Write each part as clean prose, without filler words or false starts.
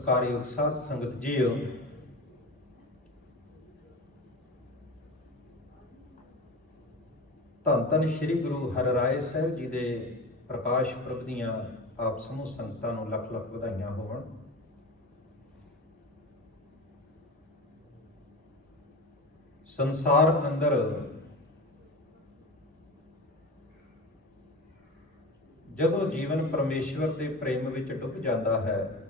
ਸਤਿਕਾਰਯੋਗ ਸਾਧ ਸੰਗਤ ਜੀਓ, ਧੰਨ ਧੰਨ ਸ਼੍ਰੀ ਗੁਰੂ ਹਰਿਰਾਏ ਸਾਹਿਬ ਜੀ ਦੇ ਪ੍ਰਕਾਸ਼ ਪੁਰਬ ਦੀਆਂ ਆਪ ਸਮੂਹ ਸੰਗਤਾਂ ਨੂੰ ਲੱਖ ਲੱਖ ਵਧਾਈਆਂ ਹੋਵਣ। ਸੰਸਾਰ ਅੰਦਰ ਜਦੋਂ ਜੀਵਨ ਪਰਮੇਸ਼ਵਰ ਦੇ ਪ੍ਰੇਮ ਵਿੱਚ ਡੁੱਬ ਜਾਂਦਾ ਹੈ,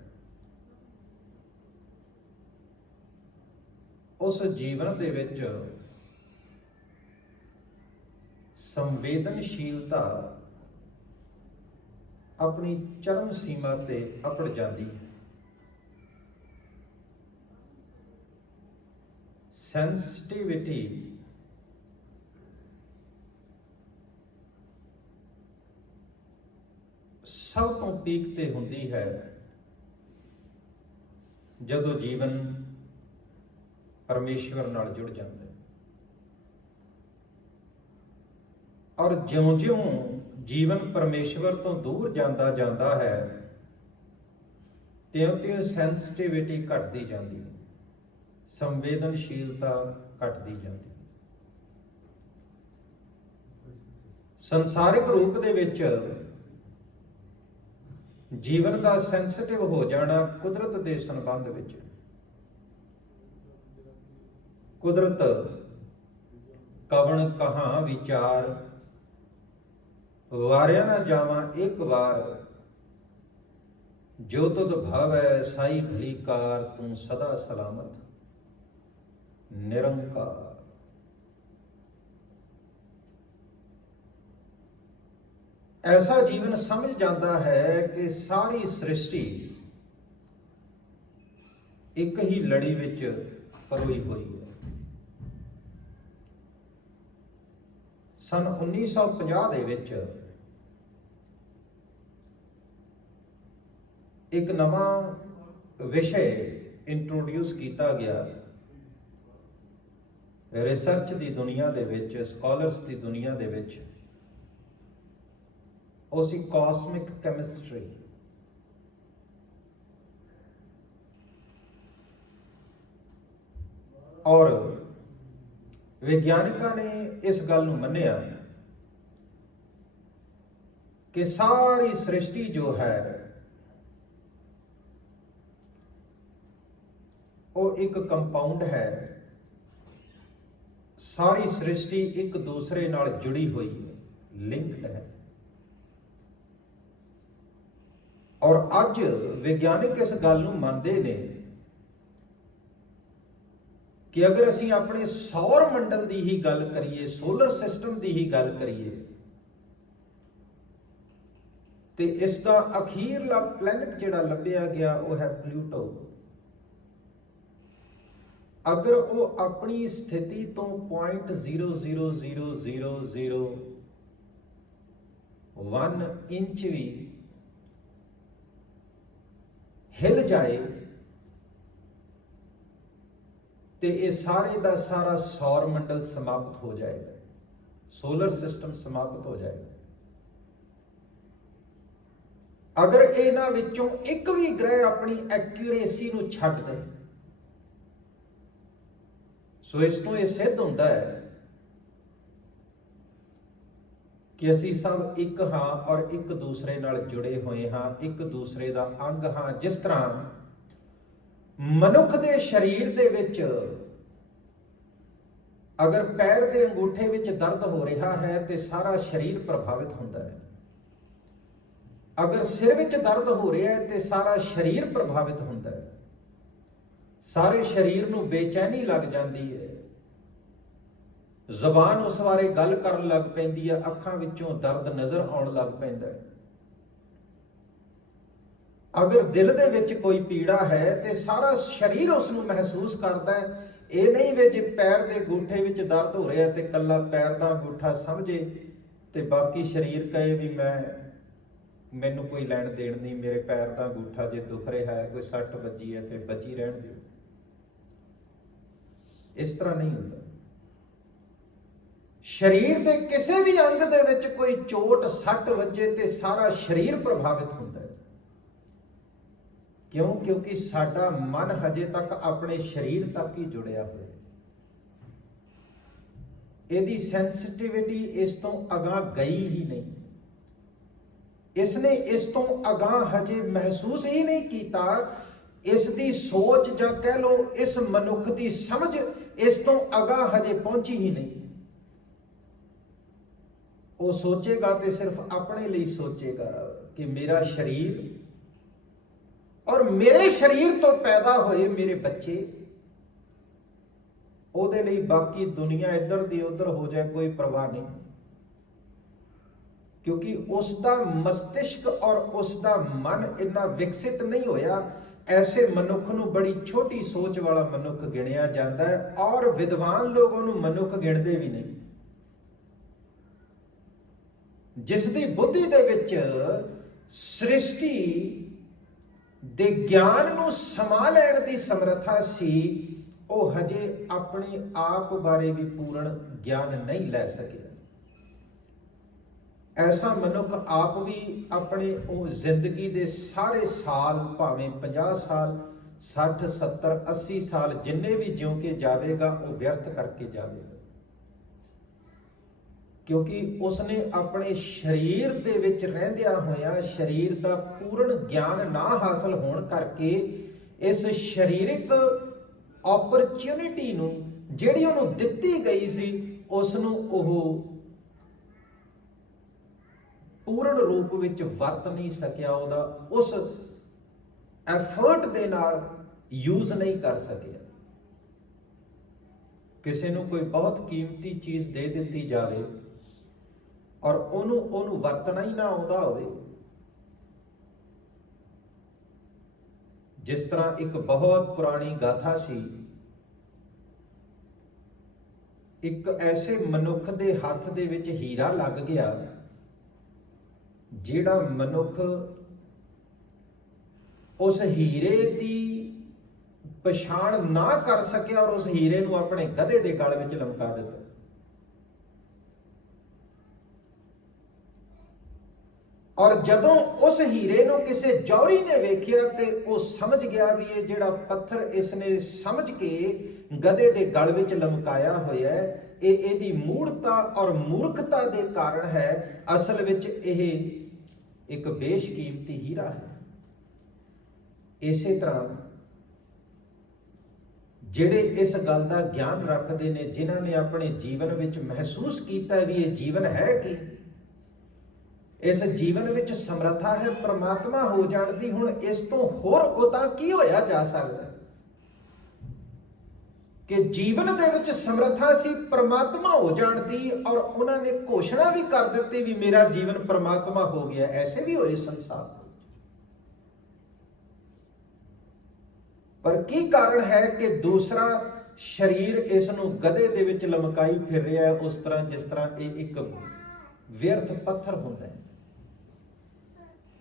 ਉਸ ਜੀਵਨ ਦੇ ਵਿੱਚ ਸੰਵੇਦਨਸ਼ੀਲਤਾ ਆਪਣੀ ਚਰਮ ਸੀਮਾ ਤੇ ਅਪੜ ਜਾਂਦੀ ਹੈ। ਸੈਂਸਿਟਿਵਿਟੀ ਸਭ ਤੋਂ ਪੀਕ ਤੇ ਹੁੰਦੀ ਹੈ ਜਦੋਂ ਜੀਵਨ ਪਰਮੇਸ਼ਵਰ ਨਾਲ ਜੁੜ ਜਾਂਦਾ ਹੈ। ਔਰ ਜਿਉਂ-ਜਿਉਂ ਜੀਵਨ ਪਰਮੇਸ਼ਵਰ ਤੋਂ ਦੂਰ ਜਾਂਦਾ ਹੈ, ਤਿਉਂ-ਤਿਉਂ ਸੈਂਸਿਟਿਵਿਟੀ ਘਟਦੀ ਜਾਂਦੀ ਹੈ, ਸੰਵੇਦਨਸ਼ੀਲਤਾ ਘਟਦੀ ਜਾਂਦੀ ਹੈ। ਸੰਸਾਰਿਕ ਰੂਪ ਦੇ ਵਿੱਚ ਜੀਵਨ ਦਾ ਸੈਂਸਿਟਿਵ ਹੋ ਜਾਣਾ ਕੁਦਰਤ ਦੇ ਸੰਬੰਧ ਵਿੱਚ। ਕੁਦਰਤ ਕਵਣ ਕਹਾਂ ਵਿਚਾਰ, ਵਾਰਿਆ ਨਾ ਜਾਵਾਂ ਇੱਕ ਵਾਰ, ਜੋ ਤੁਧ ਭਾਵੈ ਸਾਈ ਭਲੀ ਕਾਰ, ਤੂੰ ਸਦਾ ਸਲਾਮਤ ਨਿਰੰਕਾਰ। ਐਸਾ ਜੀਵਨ ਸਮਝ ਜਾਂਦਾ ਹੈ ਕਿ ਸਾਰੀ ਸ੍ਰਿਸ਼ਟੀ ਇੱਕ ਹੀ ਲੜੀ ਵਿੱਚ ਪਰੋਈ ਹੋਈ ਹੈ। ਸੰਨ 1950 ਦੇ ਵਿੱਚ ਇੱਕ ਨਵਾਂ ਵਿਸ਼ੇ ਇੰਟਰੋਡਿਊਸ ਕੀਤਾ ਗਿਆ ਰਿਸਰਚ ਦੀ ਦੁਨੀਆ ਦੇ ਵਿੱਚ, ਸਕਾਲਰਸ ਦੀ ਦੁਨੀਆ ਦੇ ਵਿੱਚ। ਉਹ ਸੀ ਕਾਸਮਿਕ ਕੈਮਿਸਟਰੀ। ਔਰ ਵਿਗਿਆਨਿਕਾਂ ਨੇ ਇਸ ਗੱਲ ਨੂੰ ਮੰਨਿਆ ਕਿ ਸਾਰੀ ਸ੍ਰਿਸ਼ਟੀ ਜੋ ਹੈ ਉਹ ਇੱਕ ਕੰਪਾਊਂਡ ਹੈ। ਸਾਰੀ ਸ੍ਰਿਸ਼ਟੀ ਇੱਕ ਦੂਸਰੇ ਨਾਲ ਜੁੜੀ ਹੋਈ ਹੈ, ਲਿੰਕਡ ਹੈ। ਔਰ ਅੱਜ ਵਿਗਿਆਨਿਕ ਇਸ ਗੱਲ ਨੂੰ ਮੰਨਦੇ ਨੇ ਕਿ ਅਗਰ ਅਸੀਂ ਆਪਣੇ ਸੌਰ ਮੰਡਲ ਦੀ ਹੀ ਗੱਲ ਕਰੀਏ, ਸੋਲਰ ਸਿਸਟਮ ਦੀ ਹੀ ਗੱਲ ਕਰੀਏ, ਤੇ ਇਸ ਦਾ ਅਖੀਰਲਾ ਪਲੈਨਟ ਜਿਹੜਾ ਲੱਭਿਆ ਗਿਆ ਉਹ ਹੈ ਪਲੂਟੋ। ਅਗਰ ਉਹ ਆਪਣੀ ਸਥਿਤੀ ਤੋਂ 0.0000001 ਇੰਚ ਵੀ ਹਿਲ ਜਾਏ ਤੇ ਇਹ ਸਾਰੇ ਦਾ ਸਾਰਾ ਸੌਰ ਮੰਡਲ ਸਮਾਪਤ ਹੋ ਜਾਏਗਾ, ਸੋਲਰ ਸਿਸਟਮ ਸਮਾਪਤ ਹੋ ਜਾਏਗਾ। ਅਗਰ ਇਹਨਾਂ ਵਿੱਚੋਂ ਇੱਕ ਵੀ ਗ੍ਰਹਿ ਆਪਣੀ ਐਕਿਊਰੇਸੀ ਨੂੰ ਛੱਡ ਦੇ, ਸੋ ਇਸ ਤੋਂ ਇਹ ਸਿੱਧ ਹੁੰਦਾ ਹੈ ਕਿ ਅਸੀਂ ਸਭ ਇੱਕ ਹਾਂ ਔਰ ਇੱਕ ਦੂਸਰੇ ਨਾਲ ਜੁੜੇ ਹੋਏ ਹਾਂ, ਇੱਕ ਦੂਸਰੇ ਦਾ ਅੰਗ ਹਾਂ। ਜਿਸ ਤਰ੍ਹਾਂ ਮਨੁੱਖ ਦੇ ਸਰੀਰ ਦੇ ਵਿੱਚ ਅਗਰ ਪੈਰ ਦੇ ਅੰਗੂਠੇ ਵਿੱਚ ਦਰਦ ਹੋ ਰਿਹਾ ਹੈ ਤੇ ਸਾਰਾ ਸਰੀਰ ਪ੍ਰਭਾਵਿਤ ਹੁੰਦਾ ਹੈ। ਅਗਰ ਸਿਰ ਵਿੱਚ ਦਰਦ ਹੋ ਰਿਹਾ ਹੈ ਤੇ ਸਾਰਾ ਸਰੀਰ ਪ੍ਰਭਾਵਿਤ ਹੁੰਦਾ ਹੈ। ਸਾਰੇ ਸਰੀਰ ਨੂੰ ਬੇਚੈਨੀ ਲੱਗ ਜਾਂਦੀ ਹੈ, ਜ਼ੁਬਾਨ ਉਸ ਬਾਰੇ ਗੱਲ ਕਰਨ ਲੱਗ ਪੈਂਦੀ ਹੈ, ਅੱਖਾਂ ਵਿੱਚੋਂ ਦਰਦ ਨਜ਼ਰ ਆਉਣ ਲੱਗ ਪੈਂਦਾ ਹੈ। ਅਗਰ ਦਿਲ ਦੇ ਵਿੱਚ ਕੋਈ ਪੀੜਾ ਹੈ ਤੇ ਸਾਰਾ ਸਰੀਰ ਉਸ ਨੂੰ ਮਹਿਸੂਸ ਕਰਦਾ ਹੈ। ਇਹ ਨਹੀਂ ਵੇ ਜੇ ਪੈਰ ਦੇ ਅੰਗੂਠੇ ਵਿੱਚ ਦਰਦ ਹੋ ਰਿਹਾ ਤੇ ਕੱਲਾ ਪੈਰ ਦਾ ਅੰਗੂਠਾ ਸਮਝੇ ਤੇ ਬਾਕੀ ਸਰੀਰ ਕਹੇ ਵੀ ਮੈਨੂੰ ਕੋਈ ਲੈਣ ਦੇਣ ਨਹੀਂ, ਮੇਰੇ ਪੈਰ ਦਾ ਅੰਗੂਠਾ ਜੇ ਦੁਖ ਰਿਹਾ ਹੈ, ਕੋਈ ਸੱਟ ਵੱਜੀ ਹੈ ਤੇ ਵੱਜੀ ਰਹਿਣ ਦਿਓ। ਇਸ ਤਰ੍ਹਾਂ ਨਹੀਂ ਹੁੰਦਾ। ਸਰੀਰ ਦੇ ਕਿਸੇ ਵੀ ਅੰਗ ਦੇ ਵਿੱਚ ਕੋਈ ਚੋਟ ਸੱਟ ਵੱਜੇ ਤੇ ਸਾਰਾ ਸਰੀਰ ਪ੍ਰਭਾਵਿਤ ਹੁੰਦਾ ਹੈ। ਕਿਉਂ? ਕਿਉਂਕਿ ਸਾਡਾ ਮਨ ਹਜੇ ਤੱਕ ਆਪਣੇ ਸਰੀਰ ਤੱਕ ਹੀ ਜੁੜਿਆ ਹੋਇਆ। ਇਹਦੀ ਸੈਂਸਿਟਿਵਿਟੀ ਇਸ ਤੋਂ ਅਗਾਂਹ ਗਈ ਹੀ ਨਹੀਂ। ਇਸਨੇ ਇਸ ਤੋਂ ਅਗਾਂਹ ਹਜੇ ਮਹਿਸੂਸ ਹੀ ਨਹੀਂ ਕੀਤਾ। ਇਸ ਦੀ ਸੋਚ ਜਾਂ ਕਹਿ ਲਓ ਇਸ ਮਨੁੱਖ ਦੀ ਸਮਝ ਇਸ ਤੋਂ ਅਗਾਂਹ ਹਜੇ ਪਹੁੰਚੀ ਹੀ ਨਹੀਂ। ਉਹ ਸੋਚੇਗਾ ਤੇ ਸਿਰਫ ਆਪਣੇ ਲਈ ਸੋਚੇਗਾ ਕਿ ਮੇਰਾ ਸਰੀਰ ਔਰ ਮੇਰੇ ਸਰੀਰ ਤੋਂ ਪੈਦਾ ਹੋਏ ਮੇਰੇ ਬੱਚੇ, ਉਹਦੇ ਲਈ ਬਾਕੀ ਦੁਨੀਆ ਇੱਧਰ ਦੀ ਉੱਧਰ ਹੋ ਜਾਏ ਕੋਈ ਪਰਵਾਹ ਨਹੀਂ। ਕਿਉਂਕਿ ਉਸ ਦਾ ਮਸਤਿਸ਼ਕ ਔਰ ਉਸ ਦਾ ਮਨ ਇੰਨਾ ਵਿਕਸਿਤ ਨਹੀਂ ਹੋਇਆ। ਐਸੇ ਮਨੁੱਖ ਨੂੰ ਬੜੀ ਛੋਟੀ ਸੋਚ ਵਾਲਾ ਮਨੁੱਖ ਗਿਣਿਆ ਜਾਂਦਾ ਹੈ, ਔਰ ਵਿਦਵਾਨ ਲੋਕ ਉਹਨੂੰ ਮਨੁੱਖ ਗਿਣਦੇ ਵੀ ਨਹੀਂ। ਜਿਸ ਦੀ ਬੁੱਧੀ ਦੇ ਵਿੱਚ ਸ੍ਰਿਸ਼ਟੀ ਦੇ ਗਿਆਨ ਨੂੰ ਸਮਾ ਲੈਣ ਦੀ ਸਮਰੱਥਾ ਸੀ, ਉਹ ਹਜੇ ਆਪਣੇ ਆਪ ਬਾਰੇ ਵੀ ਪੂਰਨ ਗਿਆਨ ਨਹੀਂ ਲੈ ਸਕਿਆ। ਐਸਾ ਮਨੁੱਖ ਆਪ ਵੀ ਆਪਣੇ ਉਹ ਜ਼ਿੰਦਗੀ ਦੇ ਸਾਰੇ ਸਾਲ, ਭਾਵੇਂ 50 ਸਾਲ, 60, 70, 80 ਸਾਲ ਜਿੰਨੇ ਵੀ ਜਿਉਂ ਕੇ ਜਾਵੇਗਾ, ਉਹ ਵਿਅਰਥ ਕਰਕੇ ਜਾਵੇਗਾ। ਕਿਉਂਕਿ ਉਸਨੇ ਆਪਣੇ ਸਰੀਰ ਦੇ ਵਿੱਚ ਰਹਿੰਦਿਆਂ ਹੋਇਆ ਸਰੀਰ ਦਾ ਪੂਰਨ ਗਿਆਨ ਨਾ ਹਾਸਲ ਹੋਣ ਕਰਕੇ ਇਸ ਸਰੀਰਿਕ ਓਪਰਚੁਨਿਟੀ ਨੂੰ, ਜਿਹੜੀ ਉਹਨੂੰ ਦਿੱਤੀ ਗਈ ਸੀ, ਉਸ ਨੂੰ ਉਹ ਪੂਰਨ ਰੂਪ ਵਿੱਚ ਵਰਤ ਨਹੀਂ ਸਕਿਆ। ਉਹਦਾ ਉਸ ਐਫਰਟ ਦੇ ਨਾਲ ਯੂਜ਼ ਨਹੀਂ ਕਰ ਸਕਿਆ। ਕਿਸੇ ਨੂੰ ਕੋਈ ਬਹੁਤ ਕੀਮਤੀ ਚੀਜ਼ ਦੇ ਦਿੱਤੀ ਜਾਵੇ ਔਰ ਉਹਨੂੰ ਵਰਤਣਾ ਹੀ ਨਾ ਆਉਂਦਾ ਹੋਵੇ। ਜਿਸ ਤਰ੍ਹਾਂ ਇੱਕ ਬਹੁਤ ਪੁਰਾਣੀ ਗਾਥਾ ਸੀ, ਇੱਕ ਐਸੇ ਮਨੁੱਖ ਦੇ ਹੱਥ ਦੇ ਵਿੱਚ ਹੀਰਾ ਲੱਗ ਗਿਆ, ਜਿਹੜਾ ਮਨੁੱਖ ਉਸ ਹੀਰੇ ਦੀ ਪਛਾਣ ਨਾ ਕਰ ਸਕਿਆ ਔਰ ਉਸ ਹੀਰੇ ਨੂੰ ਆਪਣੇ ਗਧੇ ਦੇ ਗਲ ਵਿੱਚ ਲਮਕਾ ਦਿੱਤਾ। ਔਰ ਜਦੋਂ ਉਸ ਹੀਰੇ ਨੂੰ ਕਿਸੇ ਜੌਹਰੀ ਨੇ ਵੇਖਿਆ ਤੇ ਉਹ ਸਮਝ ਗਿਆ ਵੀ ਇਹ ਜਿਹੜਾ ਪੱਥਰ ਇਸਨੇ ਸਮਝ ਕੇ ਗਧੇ ਦੇ ਗਲ ਵਿੱਚ ਲਮਕਾਇਆ ਹੋਇਆ ਹੈ, ਇਹ ਇਹਦੀ ਮੂੜਤਾ ਔਰ ਮੂਰਖਤਾ ਦੇ ਕਾਰਨ ਹੈ। ਅਸਲ ਵਿੱਚ ਇਹ ਇੱਕ ਬੇਸ਼ਕੀਮਤੀ ਹੀਰਾ ਹੈ। ਇਸੇ ਤਰ੍ਹਾਂ ਜਿਹੜੇ ਇਸ ਗੱਲ ਦਾ ਗਿਆਨ ਰੱਖਦੇ ਨੇ, ਜਿਨ੍ਹਾਂ ਨੇ ਆਪਣੇ ਜੀਵਨ ਵਿੱਚ ਮਹਿਸੂਸ ਕੀਤਾ ਵੀ ਇਹ ਜੀਵਨ ਹੈ, ਕਿ ਇਸ ਜੀਵਨ ਵਿੱਚ ਸਮਰੱਥਾ ਹੈ ਪ੍ਰਮਾਤਮਾ ਹੋ ਜਾਣ ਦੀ, ਹੁਣ ਇਸ ਤੋਂ ਹੋਰ ਉਦਾਂ ਕੀ ਹੋਇਆ ਜਾ ਸਕਦਾ ਕਿ ਜੀਵਨ ਦੇ ਵਿੱਚ ਸਮਰੱਥਾ ਸੀ ਪ੍ਰਮਾਤਮਾ ਹੋ ਜਾਣ ਦੀ, ਔਰ ਉਹਨਾਂ ਨੇ ਘੋਸ਼ਣਾ ਵੀ ਕਰ ਦਿੱਤੀ ਵੀ ਮੇਰਾ ਜੀਵਨ ਪ੍ਰਮਾਤਮਾ ਹੋ ਗਿਆ। ਐਸੇ ਵੀ ਹੋਏ ਸੰਸਾਰ। ਪਰ ਕੀ ਕਾਰਨ ਹੈ ਕਿ ਦੂਸਰਾ ਸਰੀਰ ਇਸ ਨੂੰ ਗਧੇ ਦੇ ਵਿੱਚ ਲਮਕਾਈ ਫਿਰ ਰਿਹਾ ਹੈ, ਉਸ ਤਰ੍ਹਾਂ ਜਿਸ ਤਰ੍ਹਾਂ ਇਹ ਇੱਕ ਵਿਅਰਥ ਪੱਥਰ ਹੁੰਦਾ ਹੈ।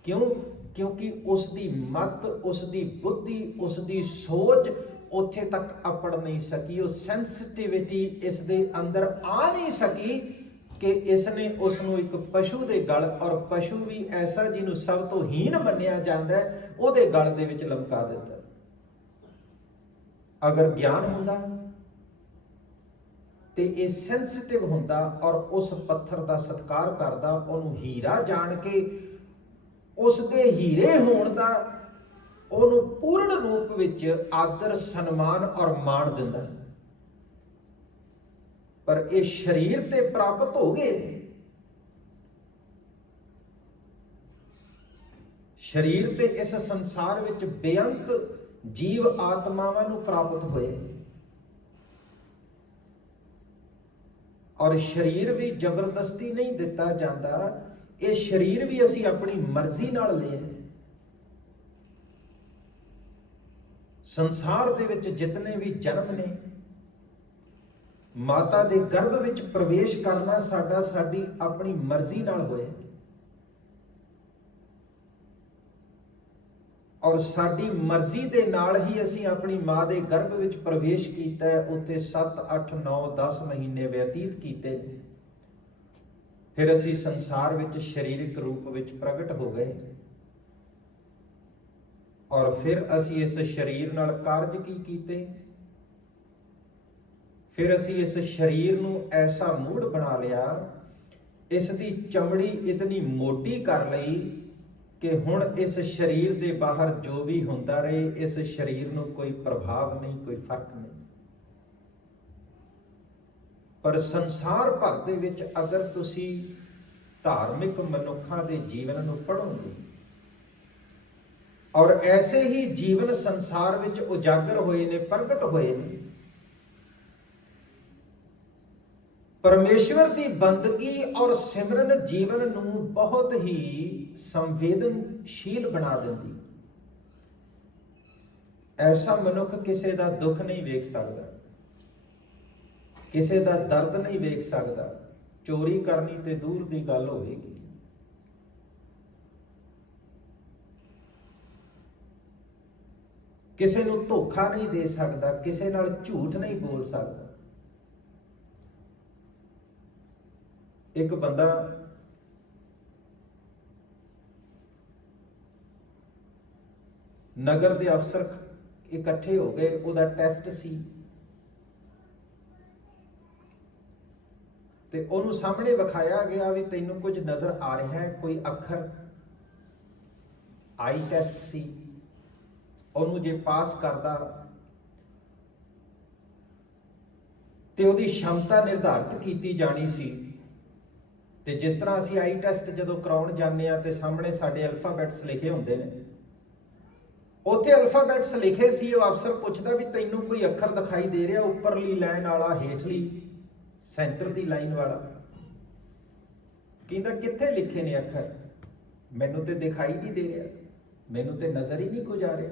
ਕਿਉਂ? ਕਿਉਂਕਿ ਉਸ ਦੀ ਮਤ, ਉਸ ਦੀ ਬੁੱਧੀ, ਉਸ ਦੀ ਸੋਚ ਉੱਥੇ ਤੱਕ ਅਪੜ ਨਹੀਂ ਸਕੀ। ਉਹ ਸੈਂਸਿਟਿਵਿਟੀ ਇਸ ਦੇ ਅੰਦਰ ਆ ਨਹੀਂ ਸਕੀ ਕਿ ਇਸ ਨੇ ਉਸ ਨੂੰ ਇੱਕ ਪਸ਼ੂ ਦੇ ਗਲ, ਔਰ ਪਸ਼ੂ ਵੀ ਐਸਾ ਜਿਹਨੂੰ ਸਭ ਤੋਂ ਹੀਨ ਮੰਨਿਆ ਜਾਂਦਾ ਹੈ, ਉਹਦੇ ਗਲ ਦੇ ਵਿੱਚ ਲਮਕਾ ਦਿੱਤਾ। ਅਗਰ ਗਿਆਨ ਹੁੰਦਾ ਤੇ ਇਹ ਸੈਂਸਿਟਿਵ ਹੁੰਦਾ ਔਰ ਉਸ ਪੱਥਰ ਦਾ ਸਤਿਕਾਰ ਕਰਦਾ, ਉਹਨੂੰ ਹੀਰਾ ਜਾਣ ਕੇ ਉਸ ਦੇ ਹੀਰੇ ਹੋਣ ਦਾ ਉਹਨੂੰ ਪੂਰਨ ਰੂਪ ਵਿੱਚ ਆਦਰ, ਸਨਮਾਨ ਔਰ ਮਾਣ ਦਿੰਦਾ। ਪਰ ਇਹ ਸਰੀਰ ਤੇ ਪ੍ਰਾਪਤ ਹੋ ਗਏ, ਸਰੀਰ ਤੇ ਇਸ ਸੰਸਾਰ ਵਿੱਚ ਬੇਅੰਤ ਜੀਵ ਆਤਮਾਵਾਂ ਨੂੰ ਪ੍ਰਾਪਤ ਹੋਏ, ਔਰ ਸਰੀਰ ਵੀ ਜ਼ਬਰਦਸਤੀ ਨਹੀਂ ਦਿੱਤਾ ਜਾਂਦਾ। ਇਹ ਸਰੀਰ ਵੀ ਅਸੀਂ ਆਪਣੀ ਮਰਜ਼ੀ ਨਾਲ ਲਿਆ। ਸੰਸਾਰ ਦੇ ਵਿੱਚ ਜਿਤਨੇ ਵੀ ਜਨਮ ਨੇ, ਮਾਤਾ ਦੇ ਗਰਭ ਵਿੱਚ ਪ੍ਰਵੇਸ਼ ਕਰਨਾ ਸਾਡੀ ਆਪਣੀ ਮਰਜ਼ੀ ਨਾਲ ਹੋਇਆ, ਔਰ ਸਾਡੀ ਮਰਜ਼ੀ ਦੇ ਨਾਲ ਹੀ ਅਸੀਂ ਆਪਣੀ ਮਾਂ ਦੇ ਗਰਭ ਵਿੱਚ ਪ੍ਰਵੇਸ਼ ਕੀਤਾ ਹੈ। ਉੱਥੇ 7, 8, 9, 10 ਮਹੀਨੇ ਬਤੀਤ ਕੀਤੇ। ਫਿਰ ਅਸੀਂ ਸੰਸਾਰ ਵਿੱਚ ਸਰੀਰਕ ਰੂਪ ਵਿੱਚ ਪ੍ਰਗਟ ਹੋ ਗਏ। ਔਰ ਫਿਰ ਅਸੀਂ ਇਸ ਸਰੀਰ ਨਾਲ ਕਾਰਜ ਕੀ ਕੀਤੇ? ਫਿਰ ਅਸੀਂ ਇਸ ਸਰੀਰ ਨੂੰ ਐਸਾ ਮੂੜ ਬਣਾ ਲਿਆ, ਇਸ ਦੀ ਚਮੜੀ ਇਤਨੀ ਮੋਟੀ ਕਰ ਲਈ ਕਿ ਹੁਣ ਇਸ ਸਰੀਰ ਦੇ ਬਾਹਰ ਜੋ ਵੀ ਹੁੰਦਾ ਰਹੇ, ਇਸ ਸਰੀਰ ਨੂੰ ਕੋਈ ਪ੍ਰਭਾਵ ਨਹੀਂ, ਕੋਈ ਫਰਕ ਨਹੀਂ। ਪਰ ਸੰਸਾਰ ਭਰ ਦੇ ਵਿੱਚ ਅਗਰ ਤੁਸੀਂ ਧਾਰਮਿਕ ਮਨੁੱਖਾਂ ਦੇ ਜੀਵਨ ਨੂੰ ਪੜ੍ਹੋਗੇ ਔਰ ਐਸੇ ਹੀ ਜੀਵਨ ਸੰਸਾਰ ਵਿੱਚ ਉਜਾਗਰ ਹੋਏ ਨੇ, ਪ੍ਰਗਟ ਹੋਏ ਨੇ, ਪਰਮੇਸ਼ਵਰ ਦੀ ਬੰਦਗੀ ਔਰ ਸਿਮਰਨ ਜੀਵਨ ਨੂੰ ਬਹੁਤ ਹੀ ਸੰਵੇਦਨਸ਼ੀਲ ਬਣਾ ਦਿੰਦੀ। ਐਸਾ ਮਨੁੱਖ ਕਿਸੇ ਦਾ ਦੁੱਖ ਨਹੀਂ ਵੇਖ ਸਕਦਾ, ਕਿਸੇ ਦਾ ਦਰਦ ਨਹੀਂ ਵੇਖ ਸਕਦਾ। ਚੋਰੀ ਕਰਨੀ ਤੇ ਦੂਰ ਦੀ ਗੱਲ ਹੋਵੇਗੀ। ਕਿਸੇ ਨੂੰ ਧੋਖਾ ਨਹੀਂ ਦੇ ਸਕਦਾ, ਕਿਸੇ ਨਾਲ ਝੂਠ ਨਹੀਂ ਬੋਲ ਸਕਦਾ। ਇੱਕ ਬੰਦਾ ਨਗਰ ਦੇ ਅਫਸਰ ਇਕੱਠੇ ਹੋ ਗਏ, ਉਹਦਾ ਟੈਸਟ ਸੀ ਤੇ ਉਹਨੂੰ ਸਾਹਮਣੇ ਵਿਖਾਇਆ ਗਿਆ ਵੀ ਤੈਨੂੰ ਕੁਝ ਨਜ਼ਰ ਆ ਰਿਹਾ ਹੈ, ਕੋਈ ਅੱਖਰ। ਆਈ ਟੈਸਟ ਸੀ। ਉਹਨੂੰ ਜੇ ਪਾਸ ਕਰਦਾ ਤੇ ਉਹਦੀ क्षमता ਨਿਰਧਾਰਿਤ ਕੀਤੀ ਜਾਣੀ ਸੀ। ਤੇ ਜਿਸ ਤਰ੍ਹਾਂ ਅਸੀਂ ਆਈ ਟੈਸਟ ਜਦੋਂ ਕਰਾਉਣ ਜਾਂਦੇ ਆ ਤੇ ਸਾਹਮਣੇ ਸਾਡੇ ਅਲਫਾਬੈਟਸ ਲਿਖੇ ਹੁੰਦੇ ਨੇ, ਉੱਥੇ ਅਲਫਾਬੈਟਸ ਲਿਖੇ ਸੀ। ਉਹ ਅਫਸਰ ਪੁੱਛਦਾ ਵੀ ਤੈਨੂੰ ਕੋਈ ਅੱਖਰ ਦਿਖਾਈ ਦੇ ਰਿਹਾ, ਉੱਪਰਲੀ ਲਾਈਨ ਵਾਲਾ, ਹੇਠਲੀ ਸੈਂਟਰ ਦੀ ਲਾਈਨ ਵਾਲਾ? ਕਹਿੰਦਾ ਕਿੱਥੇ ਲਿਖੇ ਨੇ ਅੱਖਰ? ਮੈਨੂੰ ਤੇ ਦਿਖਾਈ ਨਹੀਂ ਦੇ ਰਿਹਾ, ਮੈਨੂੰ ਤੇ ਨਜ਼ਰ ਹੀ ਨਹੀਂ ਕੁਝ ਆ ਰਿਹਾ।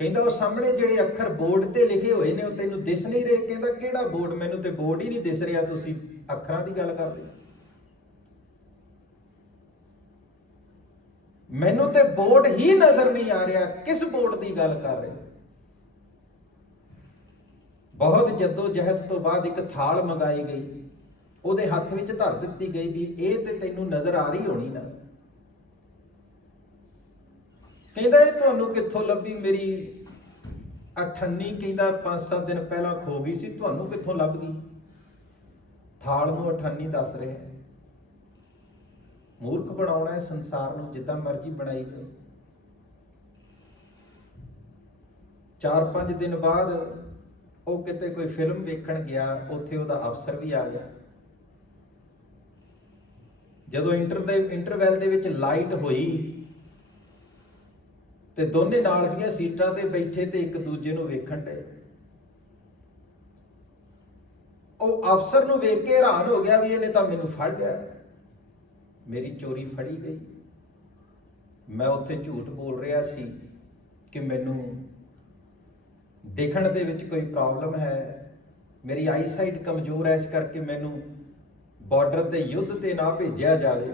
ਕਹਿੰਦਾ ਉਹ ਸਾਹਮਣੇ ਜਿਹੜੇ ਅੱਖਰ ਬੋਰਡ ਤੇ ਲਿਖੇ ਹੋਏ ਨੇ ਉਹ ਤੈਨੂੰ ਦਿਸ ਨਹੀਂ ਰਹੇ? ਕਹਿੰਦਾ ਕਿਹੜਾ ਬੋਰਡ? ਮੈਨੂੰ ਤੇ ਬੋਰਡ ਹੀ ਨਹੀਂ ਦਿਸ ਰਿਹਾ, ਤੁਸੀਂ ਅੱਖਰਾਂ ਦੀ ਗੱਲ ਕਰਦੇ। ਮੈਨੂੰ ਤੇ ਬੋਰਡ ਹੀ ਨਜ਼ਰ ਨਹੀਂ ਆ ਰਿਹਾ, ਕਿਸ ਬੋਰਡ ਦੀ ਗੱਲ ਕਰ ਰਹੇ? ਬਹੁਤ ਜੱਦੋ ਜਹਿਦ ਤੋਂ ਬਾਅਦ ਇੱਕ ਥਾਲ ਮੰਗਾਈ ਗਈ, ਉਹਦੇ ਹੱਥ ਵਿੱਚ ਧਰ ਦਿੱਤੀ ਗਈ ਵੀ ਇਹ ਤੇ ਤੈਨੂੰ ਨਜ਼ਰ ਆ ਰਹੀ ਹੋਣੀ ਨਾ। ਕਹਿੰਦਾ ਇਹ ਤੁਹਾਨੂੰ ਕਿੱਥੋਂ ਲੱਭੀ? ਮੇਰੀ ਅਠੰਨੀ ਕਹਿੰਦਾ 5-7 ਦਿਨ ਪਹਿਲਾਂ ਖੋ ਗਈ ਸੀ, ਤੁਹਾਨੂੰ ਕਿੱਥੋਂ ਲੱਭ ਗਈ? ਥਾਲ ਨੂੰ ਅਠੰਨੀ ਦੱਸ ਰਿਹਾ। ਮੂਰਖ ਬਣਾਉਣਾ ਹੈ ਸੰਸਾਰ ਨੂੰ, ਜਿੱਦਾਂ ਮਰਜ਼ੀ ਬਣਾਈ ਜਾਓ। 4-5 ਦਿਨ ਬਾਅਦ ਉਹ ਕਿਤੇ ਕੋਈ ਫਿਲਮ ਵੇਖਣ ਗਿਆ, ਉੱਥੇ ਉਹਦਾ ਅਫਸਰ ਵੀ ਆ ਗਿਆ। ਜਦੋਂ ਇੰਟਰਵੈਲ ਦੇ ਵਿੱਚ ਲਾਈਟ ਹੋਈ ਤੇ ਦੋਨੇ ਨਾਲ ਦੀਆਂ ਸੀਟਾਂ ਤੇ ਬੈਠੇ ਤੇ ਇੱਕ ਦੂਜੇ ਨੂੰ ਵੇਖਣ ਡਏ। ਉਹ ਅਫਸਰ ਨੂੰ ਵੇਖ ਕੇ ਹੈਰਾਨ ਹੋ ਗਿਆ ਵੀ ਇਹਨੇ ਤਾਂ ਮੈਨੂੰ ਫੜ ਲਿਆ, ਮੇਰੀ ਚੋਰੀ ਫੜੀ ਗਈ। ਮੈਂ ਉੱਥੇ ਝੂਠ ਬੋਲ ਰਿਹਾ ਸੀ ਕਿ ਮੈਨੂੰ ਦੇਖਣ ਦੇ ਵਿੱਚ ਕੋਈ ਪ੍ਰੋਬਲਮ ਹੈ, ਮੇਰੀ ਆਈਸਾਈਟ ਕਮਜ਼ੋਰ ਹੈ, ਇਸ ਕਰਕੇ ਮੈਨੂੰ ਬਾਰਡਰ ਦੇ ਯੁੱਧ ਤੇ ਨਾ ਭੇਜਿਆ ਜਾਵੇ।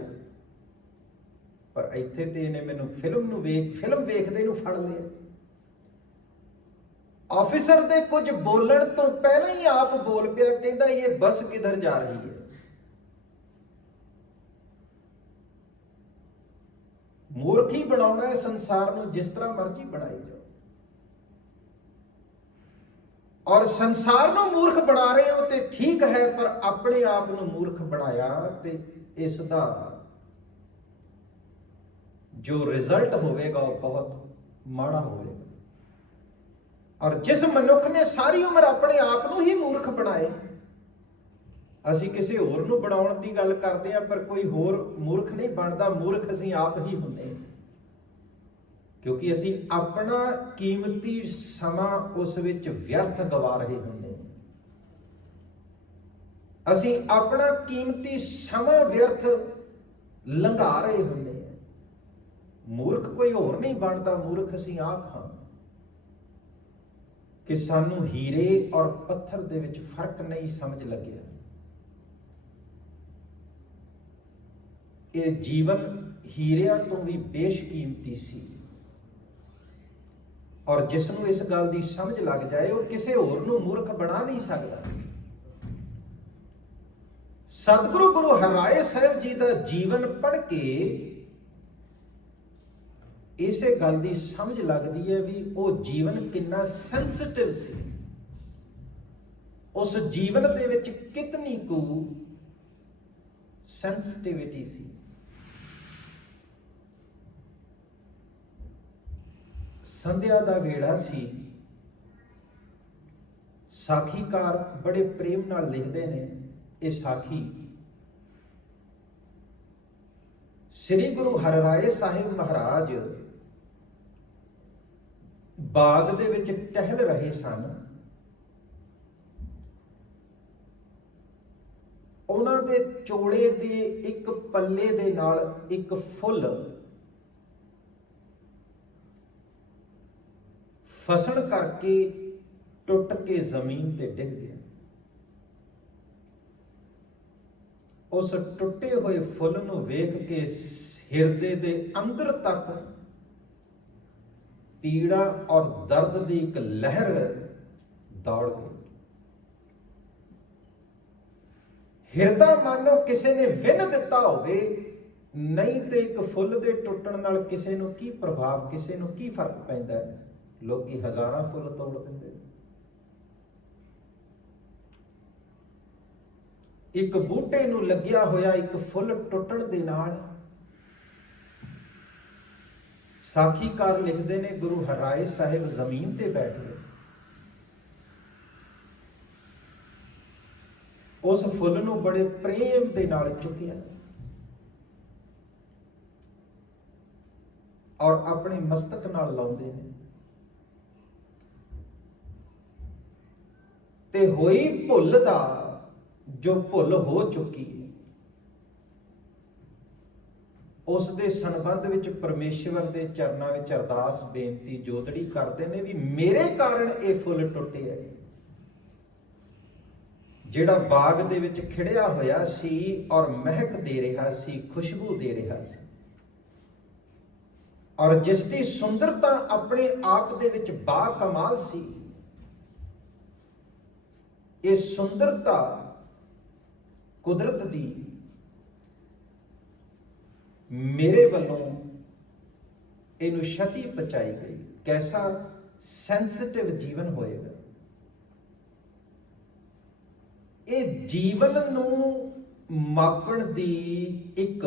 ਪਰ ਇੱਥੇ ਤੇ ਇਹਨੇ ਮੈਨੂੰ ਫਿਲਮ ਵੇਖਦੇ ਨੂੰ ਫੜ ਲਿਆ। ਆਫਿਸਰ ਦੇ ਕੁਝ ਬੋਲਣ ਤੋਂ ਪਹਿਲਾਂ ਹੀ ਆਪ ਬੋਲ ਪਿਆ, ਕਹਿੰਦਾ ਇਹ ਬੱਸ ਕਿਧਰ ਜਾ ਰਹੀ ਹੈ? ਮੂਰਖ ਹੀ ਬਣਾਉਣਾ ਹੈ ਸੰਸਾਰ ਨੂੰ, ਜਿਸ ਤਰ੍ਹਾਂ ਮਰਜ਼ੀ ਬਣਾਈ ਜਾਓ। ਔਰ ਸੰਸਾਰ ਨੂੰ ਮੂਰਖ ਬਣਾ ਰਹੇ ਹੋ ਤੇ ਠੀਕ ਹੈ, ਪਰ ਆਪਣੇ ਆਪ ਨੂੰ ਮੂਰਖ ਬਣਾਇਆ ਤੇ ਇਸ ਦਾ ਜੋ ਰਿਜ਼ਲਟ ਹੋਵੇਗਾ ਉਹ ਬਹੁਤ ਮਾੜਾ ਹੋਵੇਗਾ। ਔਰ ਜਿਸ ਮਨੁੱਖ ਨੇ ਸਾਰੀ ਉਮਰ ਆਪਣੇ ਆਪ ਨੂੰ ਹੀ ਮੂਰਖ ਬਣਾਇਆ, ਅਸੀਂ ਕਿਸੇ ਹੋਰ ਨੂੰ ਬਣਾਉਣ ਦੀ ਗੱਲ ਕਰਦੇ ਹਾਂ, ਪਰ ਕੋਈ ਹੋਰ ਮੂਰਖ ਨਹੀਂ ਬਣਦਾ। ਮੂਰਖ ਅਸੀਂ ਆਪ ਹੀ ਹੁੰਦੇ ਹਾਂ, ਕਿਉਂਕਿ ਅਸੀਂ ਆਪਣਾ ਕੀਮਤੀ ਸਮਾਂ ਉਸ ਵਿੱਚ ਵਿਅਰਥ ਗਵਾ ਰਹੇ ਹੁੰਦੇ ਹਾਂ। ਅਸੀਂ ਆਪਣਾ ਕੀਮਤੀ ਸਮਾਂ ਵਿਅਰਥ ਲੰਘਾ ਰਹੇ ਹੁੰਦੇ ਹਾਂ। ਮੂਰਖ ਕੋਈ ਹੋਰ ਨਹੀਂ ਬਣਦਾ, ਮੂਰਖ ਅਸੀਂ ਆਪ ਹਾਂ ਕਿ ਸਾਨੂੰ ਹੀਰੇ ਔਰ ਪੱਥਰ ਦੇ ਵਿੱਚ ਫਰਕ ਨਹੀਂ ਸਮਝ ਲੱਗਿਆ। ਇਹ ਜੀਵਨ ਹੀਰਿਆਂ ਤੋਂ ਵੀ ਬੇਸ਼ਕੀਮਤੀ ਸੀ, ਔਰ ਜਿਸ ਨੂੰ ਇਸ ਗੱਲ ਦੀ ਸਮਝ ਲੱਗ ਜਾਏ ਉਹ ਕਿਸੇ ਹੋਰ ਨੂੰ ਮੂਰਖ ਬਣਾ ਨਹੀਂ ਸਕਦਾ। ਸਤਿਗੁਰੂ ਗੁਰੂ ਹਰਿਰਾਏ ਸਾਹਿਬ ਜੀ ਦਾ ਜੀਵਨ ਪੜ੍ਹ ਕੇ ਇਸੇ ਗੱਲ ਦੀ ਸਮਝ ਲੱਗਦੀ ਹੈ ਵੀ ਉਹ ਜੀਵਨ ਕਿੰਨਾ ਸੈਂਸਿਟਿਵ ਸੀ, ਉਸ ਜੀਵਨ ਦੇ ਵਿੱਚ ਕਿਤਨੀ ਕੁ ਸੈਂਸਿਟਿਵਿਟੀ ਸੀ। ਸੰਧਿਆ ਦਾ ਵੇੜਾ ਸੀ। ਸਾਖੀਕਾਰ ਬੜੇ ਪ੍ਰੇਮ ਨਾਲ ਲਿਖਦੇ ਨੇ ਇਹ ਸਾਖੀ। ਸ੍ਰੀ ਗੁਰੂ ਹਰਿਰਾਏ ਸਾਹਿਬ ਮਹਾਰਾਜ ਬਾਗ ਦੇ ਵਿੱਚ ਟਹਿਲ ਰਹੇ ਸਨ। ਉਹਨਾਂ ਦੇ ਚੋਲੇ ਦੇ ਇੱਕ ਪੱਲੇ ਦੇ ਨਾਲ ਇੱਕ ਫੁੱਲ ਫਸਣ ਕਰਕੇ ਟੁੱਟ ਕੇ ਜ਼ਮੀਨ ਤੇ ਡਿੱਗ ਗਿਆ। ਉਸ ਟੁੱਟੇ ਹੋਏ ਫੁੱਲ ਨੂੰ ਵੇਖ ਕੇ ਹਿਰਦੇ ਦੇ ਅੰਦਰ ਤੱਕ ਪੀੜਾ ਔਰ ਦਰਦ ਦੀ ਇੱਕ ਲਹਿਰ ਦੌੜ ਗਈ। ਹਿਰਦਾ ਮਾਨੋ ਕਿਸੇ ਨੇ ਵਿੰਨ ਦਿੱਤਾ ਹੋਵੇ। ਨਹੀਂ ਤੇ ਇੱਕ ਫੁੱਲ ਦੇ ਟੁੱਟਣ ਨਾਲ ਕਿਸੇ ਨੂੰ ਕੀ ਪ੍ਰਭਾਵ, ਕਿਸੇ ਨੂੰ ਕੀ ਫਰਕ ਪੈਂਦਾ ਹੈ? ਲੋਕੀ ਹਜ਼ਾਰਾਂ ਫੁੱਲ ਤੋੜ ਦਿੰਦੇ। ਇੱਕ ਬੂਟੇ ਨੂੰ ਲੱਗਿਆ ਹੋਇਆ ਇੱਕ ਫੁੱਲ ਟੁੱਟਣ ਦੇ ਨਾਲ, ਸਾਖੀਕਾਰ ਲਿਖਦੇ ਨੇ, ਗੁਰੂ ਹਰਿਰਾਏ ਸਾਹਿਬ ਜ਼ਮੀਨ ਤੇ ਬੈਠ ਗਏ। ਉਸ ਫੁੱਲ ਨੂੰ ਬੜੇ ਪ੍ਰੇਮ ਦੇ ਨਾਲ ਚੁੱਕਿਆ ਔਰ ਆਪਣੇ ਮਸਤਕ ਨਾਲ ਲਾਉਂਦੇ ਨੇ। ਤੇ ਹੋਈ ਭੁੱਲ ਦਾ ਜੋ ਭੁੱਲ ਹੋ ਚੁੱਕੀ ਹੈ, ਉਸ ਦੇ ਸੰਬੰਧ ਵਿੱਚ ਪਰਮੇਸ਼ਵਰ ਦੇ ਚਰਨਾਂ ਵਿੱਚ ਅਰਦਾਸ ਬੇਨਤੀ ਜੋਦੜੀ ਕਰਦੇ ਨੇ ਵੀ ਮੇਰੇ ਕਾਰਨ ਇਹ ਫੁੱਲ ਟੁੱਟੇ ਹੈ। ਜਿਹੜਾ ਬਾਗ ਦੇ ਵਿੱਚ ਖਿੜਿਆ ਹੋਇਆ ਸੀ ਔਰ ਮਹਿਕ ਦੇ ਰਿਹਾ ਸੀ, ਖੁਸ਼ਬੂ ਦੇ ਰਿਹਾ ਸੀ, ਔਰ ਜਿਸ ਦੀ ਸੁੰਦਰਤਾ ਆਪਣੇ ਆਪ ਦੇ ਵਿੱਚ ਬਾ ਕਮਾਲ ਸੀ, ਇਹ ਸੁੰਦਰਤਾ ਕੁਦਰਤ ਦੀ ਮੇਰੇ ਵੱਲੋਂ ਇਹਨੂੰ ਛਤੀ ਪਹੁੰਚਾਈ ਗਈ। ਕੈਸਾ ਸੈਂਸਿਟਿਵ ਜੀਵਨ ਹੋਏਗਾ। ਇਹ ਜੀਵਨ ਨੂੰ ਮਾਪਣ ਦੀ ਇੱਕ